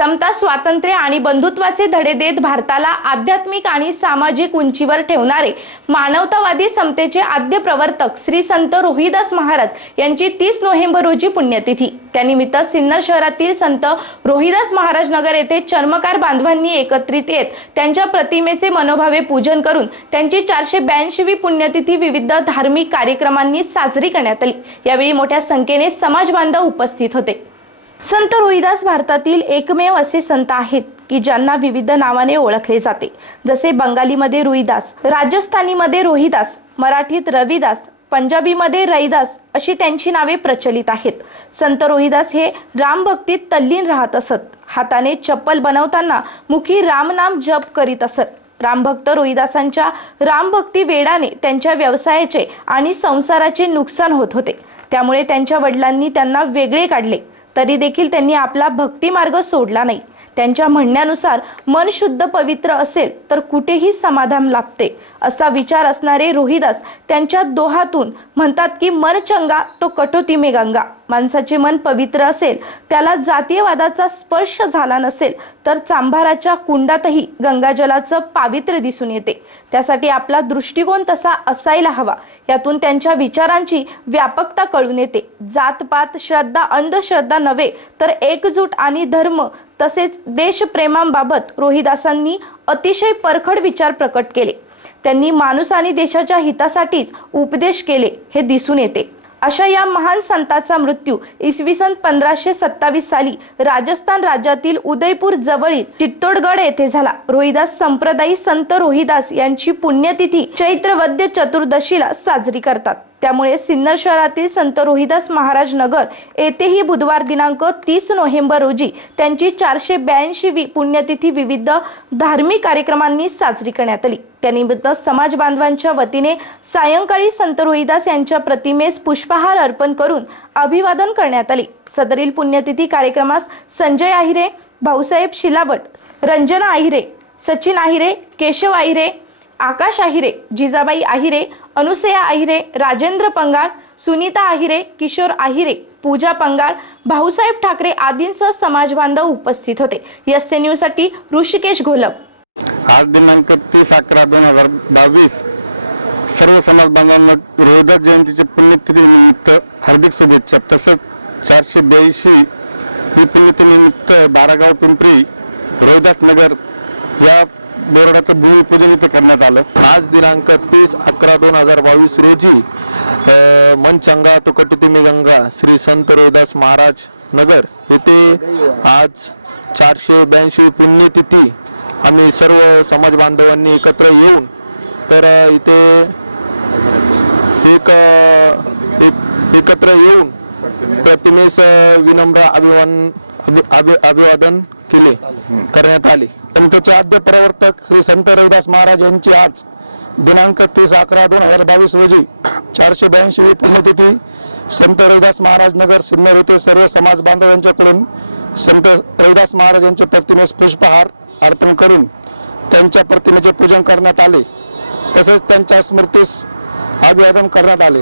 समता स्वातंत्र्य आणि बंधुत्वाचे धडे देत भारताला आध्यात्मिक आणि सामाजिक उंचीवर ठेवणारे मानवतावादी समतेचे आद्य प्रवर्तक श्री संत रोहिदास महाराज यांची तीस नोव्हेंबर रोजी पुण्यतिथी. त्यानिमित्त सिन्नर शहरातील संत रोहिदास महाराज नगर येथे चर्मकार बांधवांनी एकत्रित येत त्यांच्या प्रतिमेचे मनोभावे पूजन करून त्यांची चारशे ब्याऐंशीवी पुण्यतिथी विविध धार्मिक कार्यक्रमांनी साजरी करण्यात आली. यावेळी मोठ्या संख्येने समाज बांधव उपस्थित होते. संत रोहिदास भारतातील एकमेव असे संत आहेत की ज्यांना विविध नावाने ओळखले जाते. जसे बंगालीमध्ये रुईदास राजस्थानीमध्ये रोहिदास मराठीत रविदास पंजाबीमध्ये रईदास अशी त्यांची नावे प्रचलित आहेत. संत रोहिदास हे रामभक्तीत तल्लीन राहत असत. हाताने चप्पल बनवताना मुखी रामनाम जप करीत असत. रामभक्त रोहिदासांच्या रामभक्ती वेडाने त्यांच्या व्यवसायाचे आणि संसाराचे नुकसान होत होते. त्यामुळे त्यांच्या वडिलांनी त्यांना वेगळे काढले. तरी देखील त्यांनी आपला भक्ती मार्ग सोडला नाही. त्यांच्या म्हणण्यानुसार मन शुद्ध पवित्र असेल तर कुठेही समाधान लाभते असा विचार असणारे रोहिदास त्यांच्या दोहातून म्हणतात की मन चंगा तो कटोती मे गंगा. माणसाचे मन पवित्र असेल त्याला जातीयवादाचा स्पर्श झाला नसेल तर चांभाराच्या कुंडातही गंगाजलाचं पावित्र्य दिसून येते. त्यासाठी आपला दृष्टिकोन तसा असायला हवा. यातून त्यांच्या विचारांची व्यापकता कळून येते. जातपात श्रद्धा अंधश्रद्धा नव्हे तर एकजूट आणि धर्म तसेच देशप्रेमांबाबत रोहिदासांनी अतिशय परखड विचार प्रकट केले. त्यांनी माणूस आणि देशाच्या हितासाठीच उपदेश केले हे दिसून येते. अशा या महान संताचा मृत्यू इसवी सन पंधराशे सत्तावीस साली राजस्थान राज्यातील उदयपूर जवळील चित्तोडगड येथे झाला. रोहिदास संप्रदायी संत रोहिदास यांची पुण्यतिथी चैत्रवद्य चतुर्दशीला साजरी करतात. त्यामुळे सिन्नर शहरातील संत रोहिदास महाराज नगर येथेही बुधवार दिनांक तीस नोव्हेंबर रोजी त्यांची चारशे ब्याऐंशीवी पुण्यतिथी विविध धार्मिक कार्यक्रमांनी साजरी करण्यात आली. त्यानिमित्त समाज बांधवांच्या वतीने सायंकाळी संत रोहिदास यांच्या प्रतिमेस पुष्पहार अर्पण करून अभिवादन करण्यात आले. सदरील पुण्यतिथी कार्यक्रमास संजय आहिरे भाऊसाहेब शिलावट रंजना आहिरे सचिन आहिरे केशव आहिरे आकाश आहिरे जिजाबाई आहिरे अनुसया आहिरे राजेंद्र पंगाळ सुनीता आहिरे किशोर आहिरे पूजा पंगाळ भाऊसाहेब ठाकरे आदींसह समाज बांधव उपस्थित होते. एस न्यूजसाठी ऋषिकेश घोलप. आज दिनांक तीस अकरा दोन हजार बावीस सर्व समाज बांधवांना रोहिदास जयंतीच्या पुण्यतिथी निमित्त हार्दिक शुभेच्छा. तसंच चारशे ब्याऐंशी ही पुण्यतिथीनिमित्त बारागाव पिंपरी रोहिदास नगर या बोर्डाचं भूमिपूजन इथं करण्यात आलं. आज दिनांक तीस अकरा दोन हजार बावीस रोजी मन चंगा तो कटुती मी गंगा श्री संत रोहिदास महाराज नगर येथे आज चारशे ब्याऐंशी पुण्यतिथी आम्ही सर्व समाज बांधवांनी एकत्र येऊन तर इथे एक एक एकत्र येऊन प्रतिमेस विनम्र अभिवान अभि- अभि- अभिवादन केले करण्यात आले. पंतचे आद्य प्रवर्तक श्री संत रविदास महाराज यांची आज दिनांक तीस अकरा दोन हजार बावीस रोजी चारशे ब्याऐंशीवी पुण्यतिथी संत रविदास महाराज नगर सिन्नर येथे सर्व समाज बांधव यांच्याकडून संत रविदास महाराज यांच्या प्रतिमेस पुष्पहार अर्पण करून त्यांच्या प्रतिमेचे पूजन करण्यात आले. तसेच त्यांच्या स्मृतीस अभिवादन करण्यात आले.